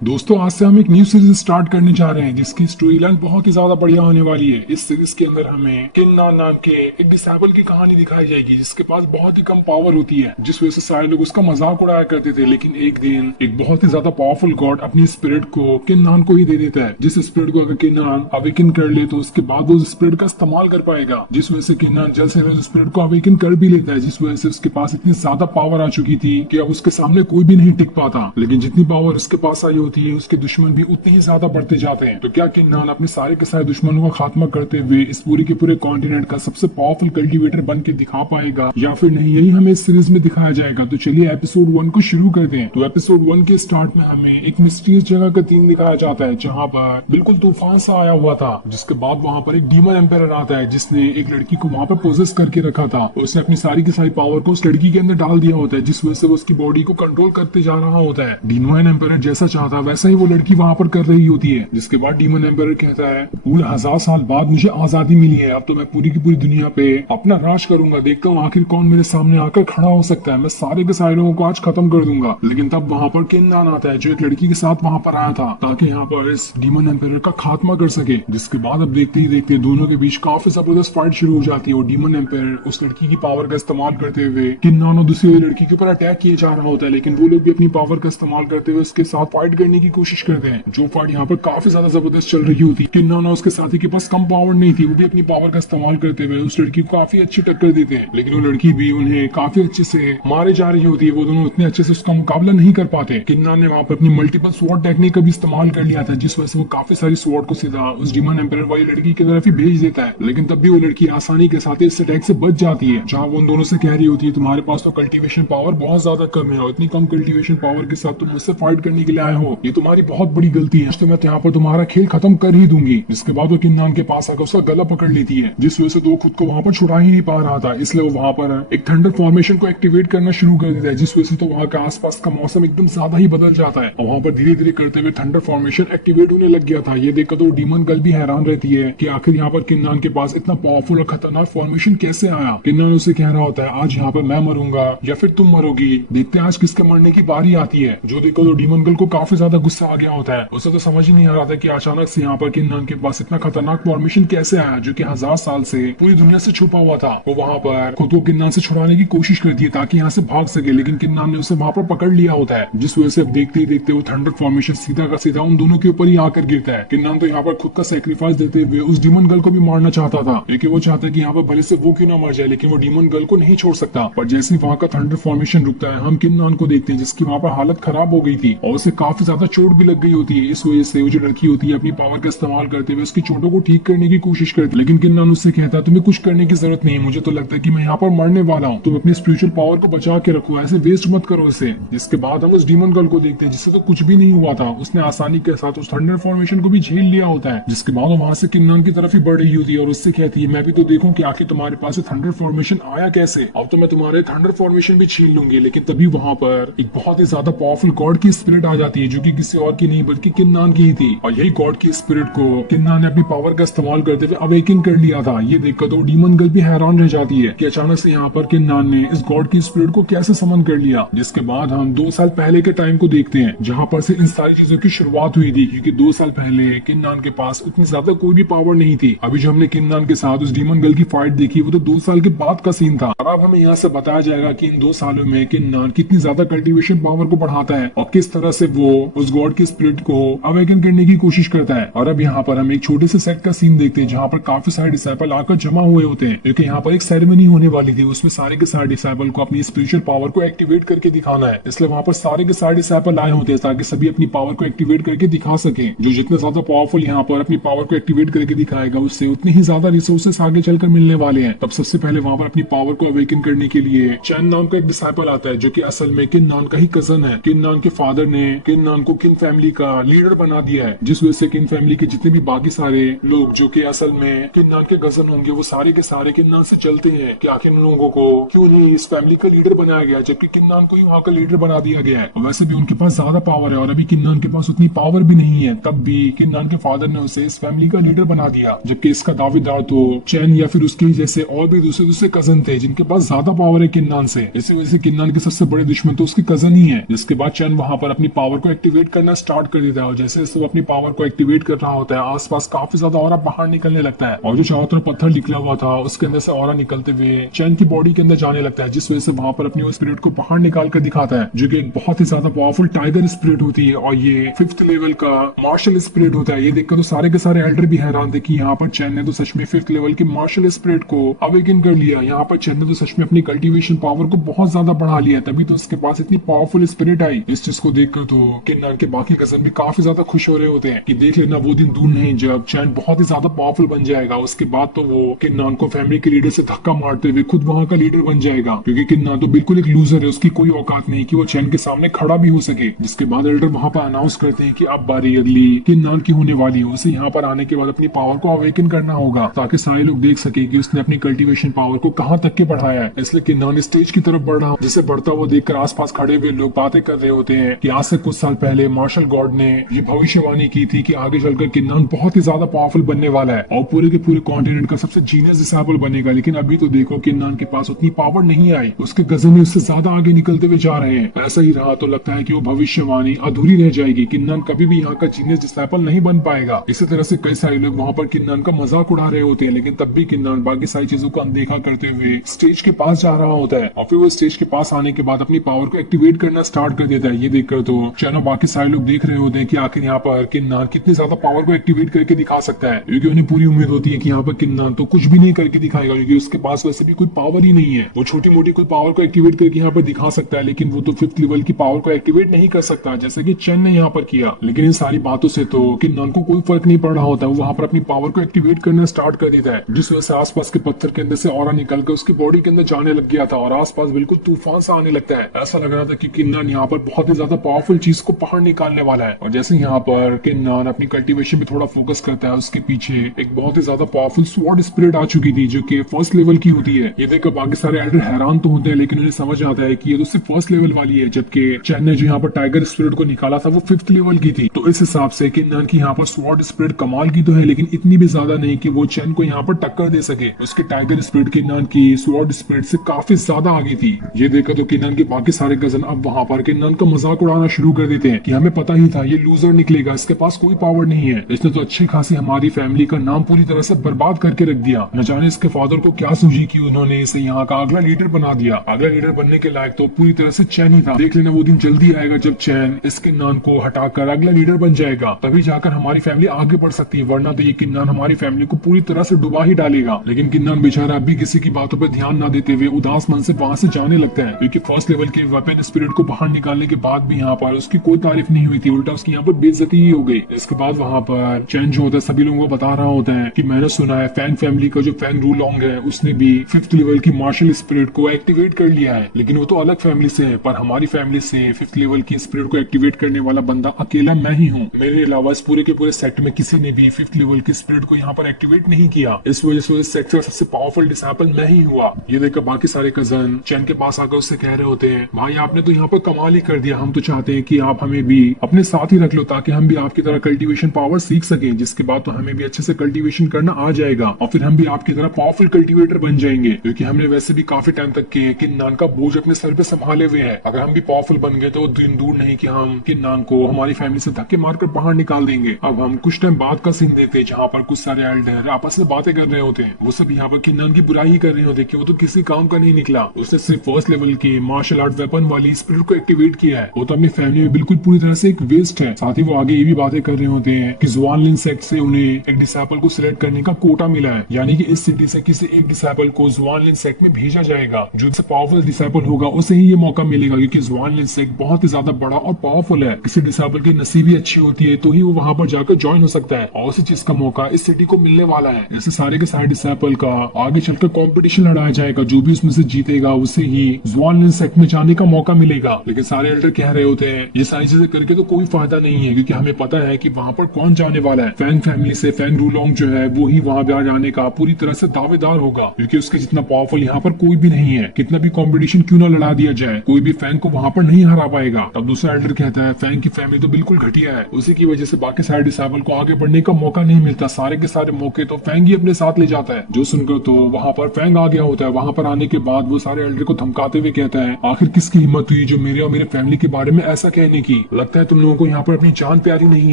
दोस्तों आज से हम एक न्यू सीरीज स्टार्ट करने जा रहे हैं जिसकी स्टोरी लाइन बहुत ही ज्यादा बढ़िया होने वाली है। इस सीरीज के अंदर हमें किन्नान नाम के एक डिसाइबल की कहानी दिखाई जाएगी जिसके पास बहुत ही कम पावर होती है, जिस वजह से सारे लोग उसका मजाक उड़ाया करते थे। लेकिन एक दिन एक बहुत ही ज्यादा पावरफुल गॉड अपनी स्पिरिट को किन्नान को ही दे देता है, जिस स्पिरिट को अगर किन्नान अवेकन कर ले तो उसके बाद वो स्पिरिट का इस्तेमाल कर पाएगा, जिस वजह से किन्नान जल्द से जल्द स्पिरिट को अवेकन कर भी लेता है, जिस वजह से उसके पास इतनी ज्यादा पावर आ चुकी थी कि अब उसके सामने कोई भी नहीं टिक पाता। लेकिन जितनी पावर उसके पास आई होती है उसके दुश्मन भी उतने ही ज्यादा बढ़ते जाते हैं। तो क्या किन्नान अपने सारे के सारे दुश्मनों का खात्मा करते हुए इस पूरे के पूरे कॉन्टिनेंट का सबसे पावरफुल कल्टीवेटर बन के दिखा पाएगा या फिर नहीं, यही हमें इस सीरीज में दिखाया जाएगा। तो चलिए एपिसोड 1 को शुरू करते हैं। तो एपिसोड 1 के स्टार्ट में हमें एक मिस्टीरियस जगह का सीन दिखाया जाता है जहाँ पर बिल्कुल तूफान सा आया हुआ था, जिसके बाद वहाँ पर एक डीमन एम्पायर आता है जिसने एक लड़की को वहाँ पर पोजेस करके रखा था। उसने अपनी सारी की सारी पावर को उस लड़की के अंदर डाल दिया होता है, जिस वजह से वो उसकी बॉडी को कंट्रोल करते जा रहा होता है। डीमन एम्पायर जैसा चाहता वैसा ही वो लड़की वहाँ पर कर रही होती है। जिसके बाद डीमन एम्पायर कहता है पूरे 1000 साल बाद मुझे आजादी मिली है, अब तो मैं पूरी की पूरी दुनिया पे अपना राज करूंगा, देखता हूँ आखिर कौन मेरे सामने आकर खड़ा हो सकता है, मैं सारे के सारे लोगों को आज खत्म कर दूंगा। लेकिन तब वहाँ पर किन्नान आता है जो एक लड़की के साथ वहाँ पर आया था ताकि यहाँ पर इस डीमन एम्पायर का खात्मा कर सके। जिसके बाद अब देखते ही देखते दोनों के बीच काफी जबरदस्त फाइट शुरू हो जाती है और डीमन एम्पायर उस लड़की की पावर का इस्तेमाल करते हुए किन्नान और दूसरी वाली लड़की के ऊपर अटैक किए जा रहा होता है। लेकिन वो लोग भी अपनी पावर का इस्तेमाल करते हुए उसके साथ फाइट करने की कोशिश करते हैं। जो फाइट यहाँ पर काफी ज्यादा जबरदस्त चल रही होती है। किन्नान और उसके साथी के पास कम पावर नहीं थी, वो भी अपनी पावर का इस्तेमाल करते हुए उस लड़की को काफी अच्छी टक्कर देते हैं। लेकिन वो लड़की भी उन्हें काफी अच्छे से मारे जा रही होती है, वो दोनों इतने अच्छे से उसका मुकाबला नहीं कर पाते। किन्नान ने वहाँ पर अपनी मल्टीपल स्वॉर्ड टेक्निक का भी इस्तेमाल कर लिया था, जिस वजह से वो काफी सारी स्वॉर्ड को सीधा उस डीमन एम्पायर वाली लड़की की तरफ ही भेज देता है। लेकिन तब भी वो लड़की आसानी के साथ इस अटैक से बच जाती है, जहाँ वो उन दोनों से कह रही होती है तुम्हारे पास तो कल्टीवेशन पावर बहुत ज्यादा कम है और इतनी कम कल्टीवेशन पावर के साथ तुम मुझसे फाइट करने के लिए आए हो, ये तुम्हारी बहुत बड़ी गलती है, तो मैं यहाँ पर तुम्हारा खेल खत्म कर ही दूंगी। जिसके बाद वो किन्नान के पास आकर उसका गला पकड़ लेती है, जिस वजह से वो खुद को वहाँ पर छुड़ा ही नहीं पा रहा था, इसलिए वो वहाँ पर एक थंडर फॉर्मेशन को एक्टिवेट करना शुरू कर देता है, जिस वजह से तो वहाँ का आसपास का मौसम एकदम ज्यादा ही बदल जाता है और वहाँ पर धीरे धीरे करते हुए थंडर फॉर्मेशन एक्टिवेट होने लग गया था। ये देखकर तो डीमन गर्ल भी हैरान रहती है कि आखिर यहाँ पर किन्नान के पास इतना पावरफुल और खतरनाक फॉर्मेशन कैसे आया। किन्नान उसे कह रहा होता है आज यहाँ पर मैं मरूंगा या फिर तुम मरोगी, देखते हैं आज किसके मरने की बारी आती है। जो देखो तो डीमन गर्ल को काफी ज्यादा गुस्सा आ गया होता है, उसे तो समझ ही नहीं आ रहा था कि अचानक से यहाँ पर किन्नान के पास इतना खतरनाक फॉर्मेशन कैसे आया जो कि 1000 साल से पूरी दुनिया से छुपा हुआ था। वो वहाँ पर खुद को किन्नान से छुड़ाने की कोशिश करती है ताकि यहाँ से भाग सके, लेकिन किन्नान ने उसे वहाँ पर पकड़ लिया होता है, जिस वजह से अब देखते ही देखते वो थंडर फॉर्मेशन सीधा का सीधा उन दोनों के ऊपर ही आकर गिरता है। किन्नान तो यहाँ पर खुद का सेक्रीफाइस देते हुए उस डीमन गर्ल को भी मारना चाहता था, लेकिन वो चाहता है कि यहाँ पर भले से वो क्यों ना मर जाए, लेकिन वो डीमन गर्ल को नहीं छोड़ सकता। पर जैसे ही वहाँ का थंडर फॉर्मेशन रुकता है हम किन्नान को देखते हैं जिसकी वहाँ पर हालत खराब हो गई थी और उसे काफी ज्यादा चोट भी लग गई होती है। इस वजह से वो जो लड़की होती है अपनी पावर का इस्तेमाल करते हुए उसकी चोटों को ठीक करने की कोशिश करती है, लेकिन किन्नान उससे कहता है तुम्हें कुछ करने की जरूरत नहीं, मुझे तो लगता है कि मैं यहाँ पर मरने वाला हूँ, तुम अपनी स्पिरिचुअल पावर को बचा के रखो, ऐसे वेस्ट मत करो इसे। जिसके बाद हम उस डीमन गर्ल को देखते हैं जिससे तो कुछ भी नहीं हुआ था, उसने आसानी के साथ उस थंडर फॉर्मेशन को भी झेल लिया होता है। जिसके बाद वो वहां से किन्नान की तरफ ही बढ़ रही होती है और उससे कहती है मैं भी तो देखूं कि आखिर तुम्हारे पास थंडर फॉर्मेशन आया कैसे, अब तो मैं तुम्हारे थंडर फॉर्मेशन भी छीन लूंगी। लेकिन तभी वहां पर एक बहुत ही ज्यादा पावरफुल गॉड की स्पिरिट आ जाती है जो कि किसी और की नहीं बल्कि किन्नान की ही थी, और यही गॉड की स्पिरिट को किन्नान ने अपनी पावर का इस्तेमाल करते हुए अवेकन कर लिया था। ये देखकर तो डीमन गर्ल भी हैरान रह जाती है कि अचानक से यहाँ पर किन्नान ने इस गॉड की स्पिरिट को कैसे समन कर लिया। जिसके बाद हम 2 साल पहले के टाइम को देखते हैं जहाँ पर से इन सारी चीजों की शुरुआत हुई थी, क्योंकि 2 साल पहले किन्नान के पास उतनी ज्यादा कोई भी पावर नहीं थी। अभी जो हमने किन्नान के साथ उस डीमन गर्ल की फाइट देखी वो तो 2 साल के बाद का सीन था। अब हमें यहाँ से बताया जाएगा कि इन 2 सालों में किन्नान कितनी ज्यादा कल्टीवेशन पावर को बढ़ाता है और किस तरह से वो उस गॉड की स्पिरिट को अवेकन करने की कोशिश करता है। और अब यहाँ पर हम एक छोटे से सेट का सीन देखते हैं जहाँ पर काफी सारे डिसाइपल आकर जमा हुए होते हैं, क्योंकि यहाँ पर एक सेरेमनी होने वाली थी, उसमें सारे के सारे डिसाइपल को अपनी स्पिरिचुअल पावर को एक्टिवेट करके दिखाना है। इसलिए वहाँ पर सारे के सारे डिसाइपल आए होते हैं ताकि सभी अपनी पावर को एक्टिवेट करके दिखा सके। जो जितने ज्यादा पावरफुल यहाँ पर अपनी पावर को एक्टिवेट करके दिखाएगा उससे उतनी ही ज्यादा रिसोर्सेस आगे चलकर मिलने वाले हैं। तब सबसे पहले वहाँ पर अपनी पावर को अवेकन करने के लिए चैन नाम का एक डिसाइपल आता है जो कि असल में किन्नान का ही कजन है। किन्नान के फादर ने किन्नान को किन फैमिली का लीडर बना दिया है, जिस वजह से किन फैमिली के जितने भी बाकी सारे लोग जो कि असल में किन्नान के कजन होंगे वो सारे के सारे किन्नान से चलते हैं कि आखिर उन लोगों को क्यों नहीं इस फैमिली का लीडर बनाया गया, जबकि किन्नान को ही वहाँ का लीडर बना दिया गया है। और वैसे भी उनके पास ज्यादा पावर है और अभी किन्नान के पास उतनी पावर भी नहीं है, तब भी किन्नान के फादर ने उसे इस फैमिली का लीडर बना दिया, जबकि इसका दावेदार तो चैन या फिर उसके जैसे और भी दूसरे दूसरे कजन थे जिनके पास ज्यादा पावर है किन्नान से। इसी वजह से किन्नान के सबसे बड़े दुश्मन तो उसके कजन ही है। जिसके बाद चैन वहाँ पर अपनी पावर को एक्टिवेट करना स्टार्ट कर देता है और जैसे वो अपनी पावर को एक्टिवेट कर रहा होता है आसपास काफी ज्यादा ऑरा बाहर निकलने लगता है और जो चारों तरफ पत्थर निकला हुआ था उसके अंदर से ऑरा निकलते हुए चैन की बॉडी के अंदर जाने लगता है, जिस वजह से वहां पर अपनी वो स्पिरिट को बाहर निकाल कर दिखाता है, जो कि एक बहुत ही ज्यादा पावरफुल टाइगर स्पिरिट होती है और ये 5th लेवल का मार्शल स्पिरिट होता है। ये देखकर तो सारे के सारे एल्डर भी हैरान थे कि यहाँ पर चैन ने तो सच में 5th लेवल की मार्शल स्पिरिट को अवेकन कर लिया। यहाँ पर चैन ने तो सच में अपनी कल्टीवेशन पावर को बहुत ज्यादा बढ़ा लिया, तभी तो उसके पास इतनी पावरफुल स्पिरिट आई। इस चीज को देखकर तो किन्नान के बाकी कजन भी काफी ज्यादा खुश हो रहे होते हैं कि देख लेना वो दिन दूर नहीं जब चैन बहुत ही ज्यादा पावरफुल बन जाएगा। उसके बाद तो वो किन्नान को फैमिली के लीडर से धक्का मारते हुए खुद वहां का लीडर बन जाएगा, क्योंकि किन्नान तो बिल्कुल एक लूजर है, उसकी कोई औकात नहीं कि वो चैन के सामने खड़ा भी हो सके। जिसके बाद एल्डर वहां पर अनाउंस करते हैं कि अब बारी अगली किन्नान की होने वाली है, उसे यहाँ पर आने के बाद अपनी पावर को अवेकन करना होगा ताकि सारे लोग देख सके कि उसने अपनी कल्टीवेशन पावर को कहाँ तक के बढ़ाया है। इसलिए किन्नान स्टेज की तरफ बढ़ रहा, जिसे बढ़ता हुआ देखकर आसपास खड़े हुए लोग बातें कर रहे होते हैं कि आज से कुछ साल पहले मार्शल गॉड ने ये भविष्यवाणी की थी कि आगे चलकर किन्नान बहुत ही ज्यादा पावरफुल बनने वाला है और पूरे के पूरे कॉन्टिनेंट का सबसे जीनियस डिसाइपल बनेगा। लेकिन अभी तो देखो किन्नान के पास उतनी पावर नहीं आई, उसके कजन भी उससे ज्यादा आगे निकलते हुए जा रहे हैं। ऐसा ही रहा तो लगता है कि वो भविष्यवाणी अधूरी रह जाएगी, किन्नान कभी भी यहाँ का जीनियस डिसाइपल नहीं बन पाएगा। इसी तरह से कई सारे लोग वहाँ पर किन्नान का मजाक उड़ा रहे होते हैं, लेकिन तब भी किन्नान बाकी सारी चीजों को अनदेखा करते हुए स्टेज के पास जा रहा होता है और फिर वो स्टेज के पास आने के बाद अपनी पावर को एक्टिवेट करना स्टार्ट कर देता है। ये देखकर तो चैनो बाकी सारे लोग देख रहे होते हैं कि आखिर यहाँ पर किन्नान कितनी ज्यादा पावर को एक्टिवेट करके दिखा सकता है, क्योंकि उन्हें पूरी उम्मीद होती है कि यहाँ पर किन्नान तो कुछ भी नहीं करके दिखाएगा, क्योंकि उसके पास वैसे भी कोई पावर ही नहीं है। वो छोटी मोटी कोई पावर को एक्टिवेट करके यहाँ पर दिखा सकता है, लेकिन वो तो 5th लेवल की पावर को एक्टिवेट नहीं कर सकता जैसे कि चैन ने यहाँ पर किया। लेकिन इन सारी बातों से तो किन्नान को कोई फर्क नहीं पड़ रहा होता है, वो वहाँ पर अपनी पावर को एक्टिवेट करना स्टार्ट कर देता है, जिस वजह से आसपास के पत्थर के अंदर से ऑरा निकल कर उसकी बॉडी के अंदर जाने लग गया था और आसपास बिल्कुल तूफान सा आने लगता है। ऐसा लग रहा था कि किन्नान यहाँ पर बहुत ही ज्यादा पावरफुल चीज को बाहर निकालने वाला है। और जैसे यहाँ पर किन्नान अपनी कल्टीवेशन पे थोड़ा फोकस करता है, उसके पीछे एक बहुत ही ज्यादा पावरफुल स्वॉर्ड स्पिरिट आ चुकी थी जो कि 1st लेवल की होती है। ये देखकर बाकी सारे एल्डर हैरान तो होते हैं, लेकिन उन्हें समझ आता है कि ये तो सिर्फ 1st लेवल वाली है, जबकि चैन ने जो यहाँ पर टाइगर स्पिरिट को निकाला था वो 5th लेवल की थी। तो इस हिसाब से किन्नान की यहाँ पर स्वॉर्ड स्पिरिट कमाल की तो है, लेकिन इतनी भी ज्यादा नहीं कि वो चैन को यहाँ पर टक्कर दे सके। उसके टाइगर स्पिरिट किन्नान की स्वॉर्ड स्पिरिट से काफी ज्यादा आगे थी। ये देखकर तो किन्नान के बाकी सारे कजन अब वहाँ पर किन्नान का मजाक उड़ाना शुरू कर देते हैं कि हमें पता ही था ये लूजर निकलेगा, इसके पास कोई पावर नहीं है, इसने तो अच्छी खासी हमारी फैमिली का नाम पूरी तरह से बर्बाद करके रख दिया। न जाने इसके फादर को क्या सूझी कि उन्होंने इसे यहाँ का अगला लीडर बना दिया। अगला लीडर बनने के लायक तो पूरी तरह से चैन ही था। देख लेना वो दिन जल्दी आएगा जब चैन इस किन्नान को हटाकर अगला लीडर बन जाएगा, तभी जाकर हमारी फैमिली आगे बढ़ सकती है, वरना तो ये किन्नान हमारी फैमिली को पूरी तरह से डुबा ही डालेगा। लेकिन किन्नान बेचारा अभी किसी की बातों पर ध्यान न देते हुए उदास मन से वहां से जाने लगता है, क्योंकि 1st लेवल के वेपन स्पिरिट को बाहर निकालने के बाद भी यहाँ पर उसकी कोई तारीफ नहीं हुई थी, उल्टा उसकी यहाँ पर बेइज्जती ही हो गई। इसके बाद वहाँ पर चैन जो होता है सभी लोगों को बता रहा होता है कि मैंने सुना है फैंग फैमिली का जो फैंग रूलॉन्ग है उसने भी 5th लेवल की मार्शल स्पिरिट को एक्टिवेट कर लिया है, लेकिन वो तो अलग फैमिली से है, पर हमारी फैमिली से 5th लेवल की स्पिरिट को एक्टिवेट करने वाला बंदा अकेला मैं ही हूँ। मेरे अलावा इस पूरे के पूरे सेट में किसी ने भी 5th लेवल की स्पिरिट को यहाँ पर एक्टिवेट नहीं किया, इस वजह से इस सेट का सबसे पावरफुल डिसाइपल मैं ही हुआ। ये देखकर बाकी सारे कजन चैन के पास आकर उससे कह रहे होते हैं भाई आपने तो यहाँ पर कमाल ही कर दिया, हम तो चाहते हैं कि आप हमें भी अपने साथ ही रख लो ताकि हम भी आपकी तरह कल्टीवेशन पावर सीख सकें, जिसके बाद तो हमें भी अच्छे से कल्टीवेशन करना आ जाएगा और फिर हम भी आपकी तरह पावरफुल कल्टीवेटर बन जाएंगे, क्योंकि हमने वैसे भी काफी टाइम तक के किन्नान का बोझ अपने सर पे संभाले हुए हैं। अगर हम भी पावरफुल बन गए तो दिन दूर नहीं कि हम किन्नान को हमारी फैमिली से धक्के मारकर बाहर निकाल देंगे। अब हम कुछ टाइम बाद का सीन देखते हैं जहाँ पर कुछ सारे एल्डर आपस में बातें कर रहे होते हैं। वो सब यहाँ पर किन्नान की बुराई ही कर रहे होते हैं कि वो तो किसी काम का नहीं निकला, उसने सिर्फ 1st लेवल की मार्शल आर्ट वेपन वाली स्पिरिट को एक्टिवेट किया है, वो तो अपनी फैमिली में बिल्कुल पूरी तरह से एक वेस्ट है। साथ ही वो आगे ये भी बातें कर रहे होते हैं कि ज़ुआनलिन सेक्ट से उन्हें एक डिसाइपल को सिलेक्ट करने का कोटा मिला है, यानी कि इस सिटी से किसी एक डिसाइपल को ज़ुआनलिन सेक्ट में भेजा जाएगा। जो सबसे पावरफुल डिसाइपल होगा उसे ही ये मौका मिलेगा, क्योंकि ज़ुआनलिन सेक्ट बहुत ही ज्यादा बड़ा और पावरफुल है। किसी डिसाइपल की नसीबी अच्छी होती है तो ही वो वहां पर जाकर ज्वाइन हो सकता है, और उसी चीज का मौका इस सिटी को मिलने वाला है। जैसे सारे के सारे डिसाइपल का आगे चलकर कंपटीशन लड़ाया जाएगा, जो भी उसमें से जीतेगा उसे ही ज़ुआनलिन सेक्ट में जाने का मौका मिलेगा। लेकिन सारे एल्डर कह रहे होते हैं ये सारी चीजें करके तो कोई फायदा नहीं है, क्योंकि हमें पता है कि वहां पर कौन जाने वाला है। फैंग फैमिली से फैंग रूलॉन्ग जो है वो ही वहां जाने का पूरी तरह से दावेदार होगा, क्योंकि उसके जितना पावरफुल यहाँ पर कोई भी नहीं है। कितना भी कंपटीशन क्यों ना लड़ा दिया जाए, कोई भी फैंग को वहां पर नहीं हरा पाएगा। तब दूसरा एल्डर कहता है फैंग की फैमिली तो बिल्कुल घटिया है, उसी की वजह से बाकी सारे डिसाइबल को आगे बढ़ने का मौका नहीं मिलता। सारे के सारे मौके तो फैंग ही अपने साथ ले जाता है। जो सुनकर तो वहां पर फैंग आ गया होता है। वहां पर आने के बाद वो सारे एल्डर को धमकाते हुए कहता है आखिर किसकी हिम्मत हुई जो मेरे और मेरे फैमिली के बारे में ऐसा कहने की। लगता है तुम लोगों को यहाँ पर अपनी जान प्यारी नहीं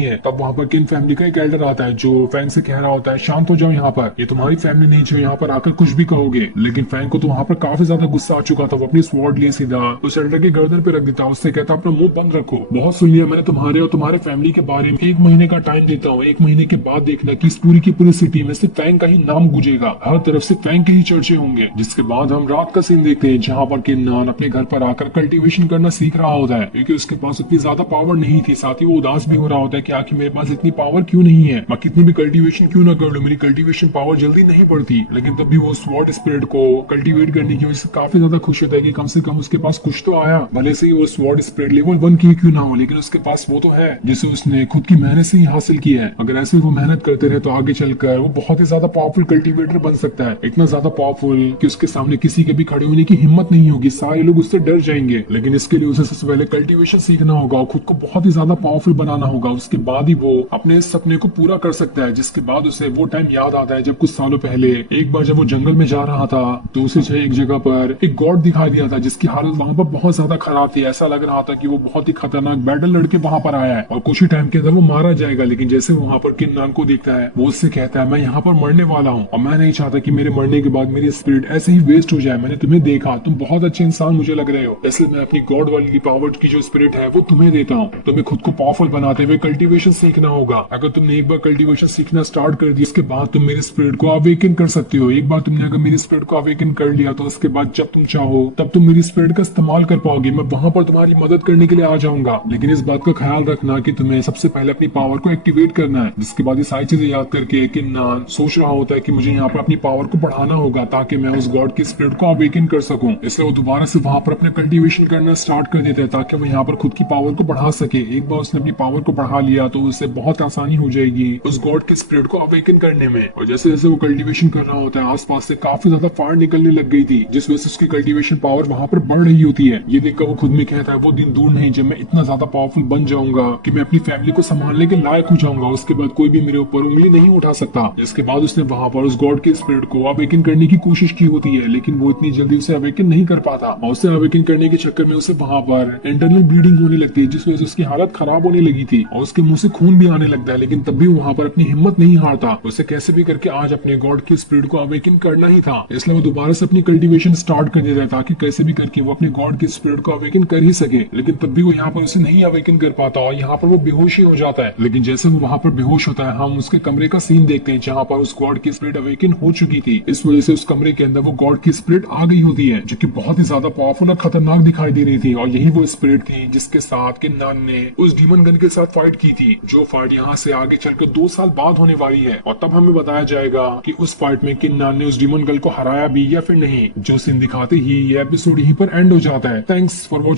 है। तब वहाँ पर किन फैमिली का एक एल्डर आता है जो फैंग से कह रहा होता है शांत हो जाओ, यहाँ पर ये तुम्हारी फैमिली नहीं जो यहाँ पर आकर कुछ भी कहोगे। लेकिन फैंग को तो वहाँ पर काफी ज्यादा गुस्सा आ चुका था। वो अपनी स्वॉर्ड लिए सीधा उस एल्डर के गर्दन पे रख देता, उससे कहता अपना मुंह बंद रखो, बहुत सुन लिया मैंने तुम्हारे और तुम्हारे फैमिली के बारे में। 1 महीने का टाइम देता हूँ, 1 महीने के बाद देखना कि इस पूरी की पूरी सिटी में सिर्फ फैंग का ही नाम गूंजेगा, हर तरफ से फैंग के ही चर्चे होंगे। जिसके बाद हम रात का सीन देखते हैं जहाँ पर किन्नान अपने घर पर आकर कल्टीवेशन करना सीख रहा होता है, क्योंकि उसके पास इतनी ज्यादा पावर नहीं थी। साथ ही वो उदास भी हो रहा होता है कि आखिर मेरे पास इतनी पावर क्यों नहीं है, मैं कितनी भी कल्टीवेशन क्यों ना कर लूं, मेरी कल्टीवेशन पावर जल्दी नहीं बढ़ती। लेकिन तब भी वो स्वॉर्ड स्पिरिट को कल्टीवेट करने की वजह से काफी ज्यादा खुश होता है कि कम से कम उसके पास कुछ तो आया, भले से ही वो स्वॉर्ड स्पिरिट लेवल 1 की क्यों ना हो, लेकिन उसके पास वो तो है जिसे उसने खुद की मेहनत से ही हासिल किया है। अगर ऐसे वो मेहनत करते रहे तो आगे चलकर वो बहुत ही ज्यादा पावरफुल कल्टीवेटर बन सकता है, इतना ज्यादा पावरफुल कि उसके सामने किसी के भी खड़े होने की हिम्मत नहीं होगी, सारे लोग उससे डर जाएंगे। लेकिन इसके लिए उसे सबसे पहले कल्टीवेशन सीखना होगा, खुद को बहुत ही ज्यादा पावरफुल बनाना होगा, उसके बाद ही वो अपने इस सपने को पूरा कर सकता है। जिसके बाद उसे वो टाइम याद आता है जब कुछ सालों पहले एक बार जब वो जंगल में जा रहा था तो उसे एक जगह पर एक गॉड दिखाई दिया था जिसकी हालत वहां पर बहुत ज्यादा खराब थी। ऐसा लग रहा था कि वो बहुत ही खतरनाक बैटल लड़के वहां पर आया है और कुछ ही टाइम के अंदर वो मारा जाएगा। लेकिन जैसे वो वहां पर किन्नान को देखता है वो उससे कहता है मैं यहाँ पर मरने वाला हूँ और मैं नहीं चाहता कि मेरे मरने के बाद मेरी स्पिरिट ऐसे ही वेस्ट हो जाए। मैंने तुम्हें देखा, तुम बहुत अच्छे इंसान मुझे लग रहे हो, इसलिए मैं अपनी गॉड वाली पावर की जो स्पिरिट है वो तुम्हें देता हूँ। तुम्हें खुद को पावरफुल बनाते हुए कल्टीवेशन सीखना होगा। अगर तुमने एक बार कल्टीवेशन सीखना स्टार्ट कर दिया इसके बाद तुम मेरे स्पिरिट को अवेकन कर सकते हो। एक बार तुमने अगर मेरी स्पिरिट को अवेकन कर लिया तो उसके बाद जब तुम चाहो तब तुम मेरी स्पिरिट का इस्तेमाल कर पाओगे। मैं वहां पर तुम्हारी मदद करने के लिए आ जाऊंगा, लेकिन इस बात का ख्याल रखना कि तुम्हें सबसे पहले अपनी पावर को एक्टिवेट करना है। जिसके बाद ये सारी चीजें याद करके किन्नान सोच रहा होता है कि मुझे यहाँ पर अपनी पावर को बढ़ाना होगा ताकि मैं उस गॉड की स्पिरिट को अवेकन कर सकूं। इसलिए वो दोबारा से वहां पर अपने कल्टीवेशन करना स्टार्ट कर देता है ताकि वो यहाँ पर खुद की पावर को बढ़ा सके। एक बार उसने अपनी पावर को बढ़ा लिया तो उससे बहुत आसानी हो जाएगी उस गॉड के स्पिरिट को अवेकन करने में। और जैसे जैसे वो कल्टीवेशन कर रहा होता है आसपास से काफी ज्यादा फायर निकलने लग गई थी, जिस वजह से उसकी कल्टीवेशन पावर वहां पर बढ़ रही होती है। ये देखकर वो खुद में कहता है वो दिन दूर नहीं जब मैं इतना ज्यादा पावरफुल बन जाऊंगा कि मैं अपनी फैमिली को संभालने के लायक हो जाऊंगा, उसके बाद कोई भी मेरे ऊपर उंगली नहीं उठा सकता। इसके बाद उसने वहां पर उस गॉड के स्पिरिट को अवेकन करने की कोशिश की होती है, लेकिन वो इतनी जल्दी उसे अवेकन नहीं कर पाता और उसे अवेकन करने के चक्कर में उसे वहां पर इंटरनल ब्लीडिंग होने लगती है, जिस वजह से उसकी हालत खराब होने लगी थी और उसके मुंह से खून भी आने लगता है। लेकिन तब भी वहां पर अपनी हिम्मत नहीं हारता, उसे कैसे भी करके आज अपने गॉड के स्पिरिट को अवेकन करना ही था। इसलिए वो दोबारा से अपनी कल्टीवेशन स्टार्ट कर देता है ताकि कैसे भी करके वो अपने गॉड के स्पिरिट को अवेकन कर ही सके। लेकिन तब भी वो यहाँ पर उसे नहीं अवेकन कर पाता और यहाँ पर वो बेहोश ही हो जाता है। लेकिन जैसे वो वहां पर बेहोश होता है हम उसके कमरे का सीन देखते हैं जहाँ पर उस गॉड की स्पिरिट अवेकन हो चुकी थी। इस वजह से उस कमरे के अंदर वो गॉड की स्पिरिट आ गई होती है जो कि बहुत ही ज्यादा पावरफुल और खतरनाक दिखाई दे रही थी। और यही वो स्पिरिट थी जिसके साथ किन्नान ने उस डीमन गन के साथ फाइट की थी, जो फाइट यहाँ से आगे चलकर 2 साल बाद होने वाली है। और तब हमें बताया जाएगा कि उस फाइट में किन्नान ने उस डीमन गन को हराया भी या फिर नहीं। जो सीन दिखाते ही ये एपिसोड यहीं पर एंड हो जाता है। Thanks for watching.